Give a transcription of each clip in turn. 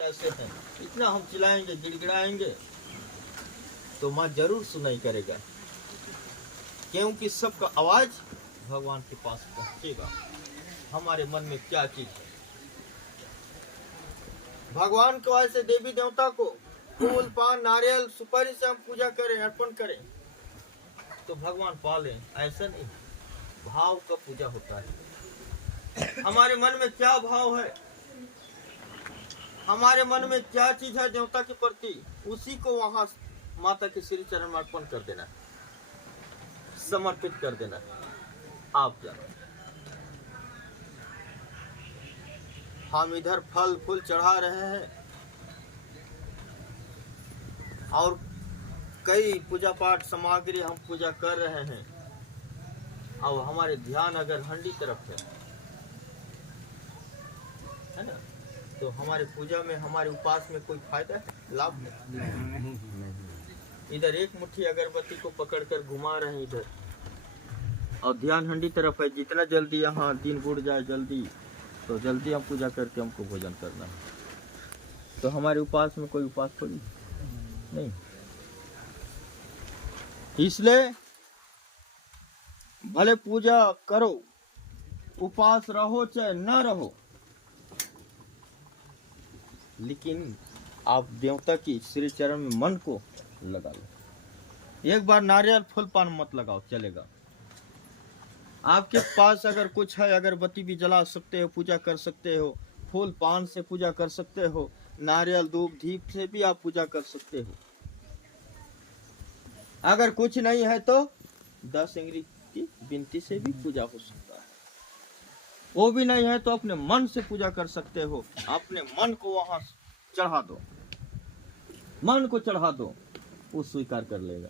ऐसे हैं, इतना हम चिल्लाएंगे गिड़गिड़ाएंगे तो माँ जरूर सुनाई करेगा, क्योंकि सबका आवाज भगवान के पास पहुंचेगा। हमारे मन में क्या चीज है, भगवान को ऐसे देवी देवता को फूल पान नारियल सुपारी से हम पूजा करें अर्पण करें तो भगवान पाले, ऐसा नहीं। भाव का पूजा होता है। हमारे मन में क्या भाव है, हमारे मन में क्या चीज है देवता के प्रति, उसी को वहां माता के श्री चरण में अर्पण कर देना, समर्पित कर देना। आप जानो, हम इधर फल फूल चढ़ा रहे हैं और कई पूजा पाठ सामग्री हम पूजा कर रहे हैं और हमारे ध्यान अगर हंडी तरफ है ना, तो हमारे पूजा में हमारे उपास में कोई फायदा है, लाभ नहीं। इधर एक मुट्ठी अगरबत्ती को पकड़कर घुमा रहे हैं इधर और ध्यान हंडी तरफ है। जितना जल्दी यहाँ दिन गुड़ जाए जल्दी, तो जल्दी हम पूजा करके हमको भोजन करना है। तो हमारे उपास में कोई उपास थोड़ी नहीं। इसलिए भले पूजा करो, उपास रहो चाहे न रहो, लेकिन आप देवता की श्री चरण में मन को लगा लो। एक बार नारियल फूल पान मत लगाओ, चलेगा। आपके पास अगर कुछ है, अगरबत्ती भी जला सकते हो, पूजा कर सकते हो, फूल पान से पूजा कर सकते हो, नारियल धूप दीप से भी आप पूजा कर सकते हो। अगर कुछ नहीं है तो 10 इंगली की विनती से भी पूजा हो सकता है। वो भी नहीं है तो अपने मन से पूजा कर सकते हो। अपने मन को वहां चढ़ा दो, मन को चढ़ा दो, वो स्वीकार कर लेगा।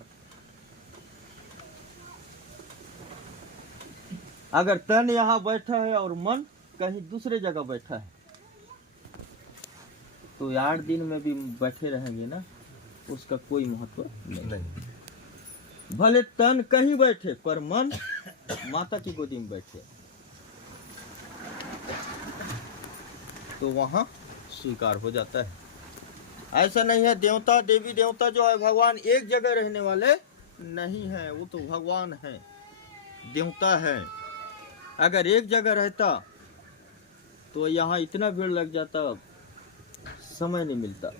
अगर तन यहाँ बैठा है और मन कहीं दूसरे जगह बैठा है तो 8 दिन में भी बैठे रहेंगे ना, उसका कोई महत्व नहीं। भले तन कहीं बैठे पर मन माता की गोदी में बैठे तो वहां स्वीकार हो जाता है। ऐसा नहीं है देवता देवी देवता जो है भगवान एक जगह रहने वाले नहीं है, वो तो भगवान है, देवता है। अगर एक जगह रहता तो यहाँ इतना भीड़ लग जाता, समय नहीं मिलता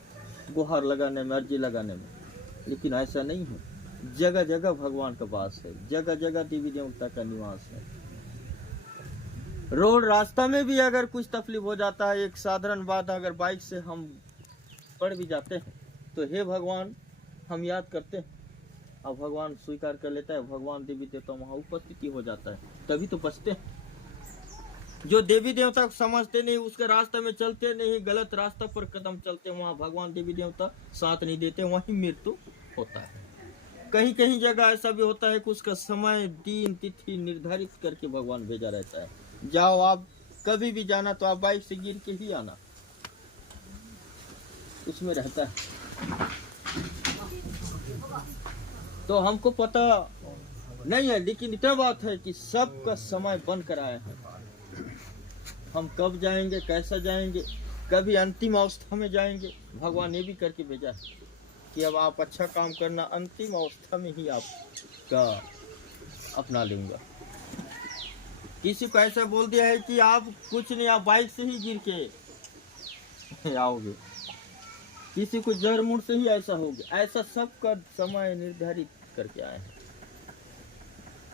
गुहार लगाने में, अर्जी लगाने में। लेकिन ऐसा नहीं है, जगह जगह भगवान का वास है, जगह जगह देवी देवता का निवास है। रोड रास्ता में भी अगर कुछ तकलीफ हो जाता है, एक साधारण बात, अगर बाइक से हम पड़ भी जाते हैं तो हे भगवान हम याद करते हैं और भगवान स्वीकार कर लेता है। भगवान देवी देवता वहाँ उपस्थिति हो जाता है, तभी तो बचते हैं। जो देवी देवता को समझते नहीं, उसके रास्ते में चलते नहीं, गलत रास्ता पर कदम चलते, वहाँ भगवान देवी देवता साथ नहीं देते, वहीं मृत्यु होता है। कहीं कहीं जगह ऐसा भी होता है कि उसका समय दिन तिथि निर्धारित करके भगवान भेजा रहता है। जाओ, आप कभी भी जाना तो आप बाइक से गिर के ही आना, उसमें रहता है। तो हमको पता नहीं है, लेकिन इतना बात है कि सबका समय बन कर आए हैं। हम कब जाएंगे, कैसा जाएंगे, कभी अंतिम अवस्था में जाएंगे, भगवान ये भी करके भेजा है कि अब आप अच्छा काम करना, अंतिम अवस्था में ही आपका अपना लूंगा। किसी को ऐसा बोल दिया है कि आप कुछ नहीं, आप बाइक से ही गिर के आओगे, किसी को जड़ मुड़ से ही ऐसा होगा। ऐसा सबका समय निर्धारित करके आए हैं।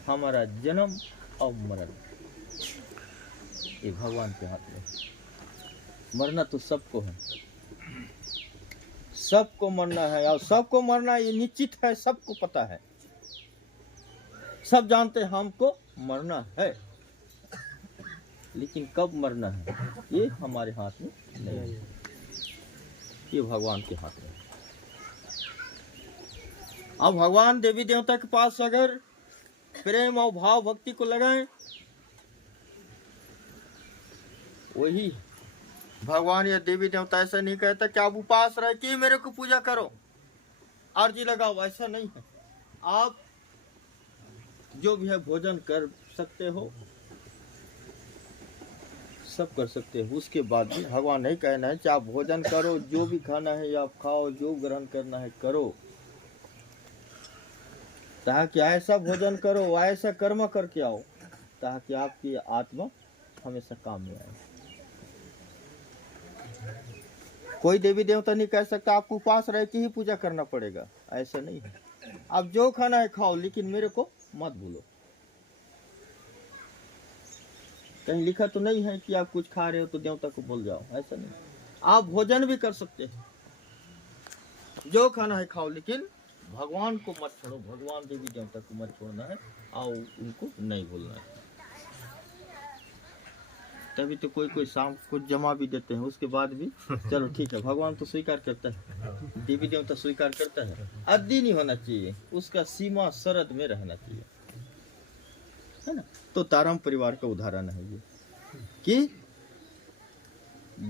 हमारा जन्म और मरण ये भगवान के हाथ में। मरना तो सबको है, सबको मरना है, और सबको मरना ये निश्चित है, सबको पता है, सब जानते हैं हमको मरना है। लेकिन कब मरना है ये हमारे हाथ में नहीं है, ये भगवान के हाथ में। अब भगवान देवी देवता के पास अगर प्रेम और भाव भक्ति को लगाएं, वही भगवान या देवी देवता ऐसा नहीं कहता कि आप उपास रह के मेरे को पूजा करो, अर्जी लगाओ, ऐसा नहीं है। आप जो भी है भोजन कर सकते हो, सब कर सकते हैं। उसके बाद भी भगवान नहीं कहना है कि आप भोजन करो, जो भी खाना है आप खाओ, जो ग्रहण करना है करो, ताकि ऐसा भोजन करो, ऐसा कर्म करके आओ ताकि आपकी आत्मा हमेशा काम में आए। कोई देवी देवता नहीं कह सकता आपको उपास रह के ही पूजा करना पड़ेगा, ऐसा नहीं है। आप जो खाना है खाओ, लेकिन मेरे को मत भूलो। कहीं लिखा तो नहीं है कि आप कुछ खा रहे हो तो देवता को भूल जाओ, ऐसा नहीं। आप भोजन भी कर सकते हैं, जो खाना है खाओ, लेकिन भगवान को मत छोड़ो, भगवान देवी देवता को मत छोड़ना है और उनको नहीं भूलना है। तभी तो कोई कोई शाम को जमा भी देते हैं, उसके बाद भी चलो ठीक है, भगवान तो स्वीकार करता है, देवी देवता स्वीकार करता है। अद्दी नहीं होना चाहिए, उसका सीमा सरहद में रहना चाहिए, है ना। तो तारम परिवार का उदाहरण है ये कि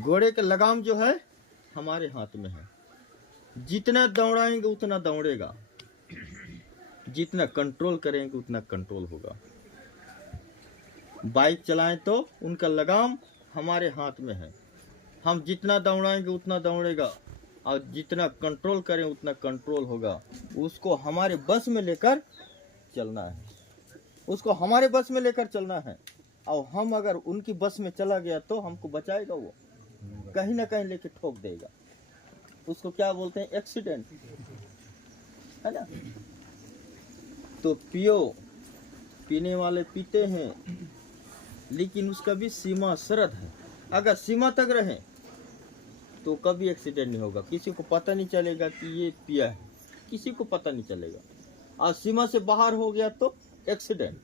घोड़े का लगाम जो है हमारे हाथ में है, जितना दौड़ाएंगे उतना दौड़ेगा, जितना कंट्रोल करेंगे उतना कंट्रोल होगा। बाइक चलाएं तो उनका लगाम हमारे हाथ में है, हम जितना दौड़ाएंगे उतना दौड़ेगा और जितना कंट्रोल करें उतना कंट्रोल होगा। उसको हमारे बस में लेकर चलना है, उसको हमारे बस में लेकर चलना है। और हम अगर उनकी बस में चला गया तो हमको बचाएगा, वो कहीं ना कहीं लेके ठोक देगा। उसको क्या बोलते हैं, एक्सीडेंट, है ना। तो पियो, पीने वाले पीते हैं, लेकिन उसका भी सीमा शर्त है। अगर सीमा तक रहे तो कभी एक्सीडेंट नहीं होगा, किसी को पता नहीं चलेगा कि ये पिया है, किसी को पता नहीं चलेगा। और सीमा से बाहर हो गया तो एक्सीडेंट।